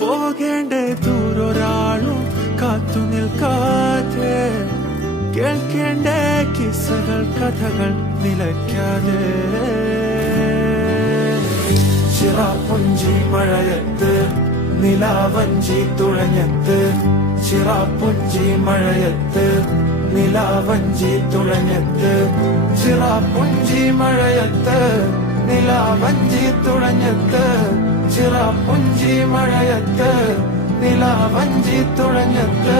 പോകേണ്ട ദൂരൊരാളും കാത്തു നിൽക്കാതെ കേൾക്കേണ്ട കിസ്സകൾ കഥകൾ നിലയ്ക്കാതെ ചിറാപ്പുഞ്ചി മഴയത്ത് നിലാവഞ്ചി തുഴഞ്ഞത്ത് ചിറാപ്പുഞ്ചി മഴയത്ത് നിലാവഞ്ചി തുഴഞ്ഞത്ത് ചിറാപ്പുഞ്ചി മഴയത്ത് നിലാവഞ്ചി തുഴഞ്ഞത്ത് ചിറാപ്പുഞ്ചി മഴയത്ത് നിലാവഞ്ചി തുഴഞ്ഞത്ത്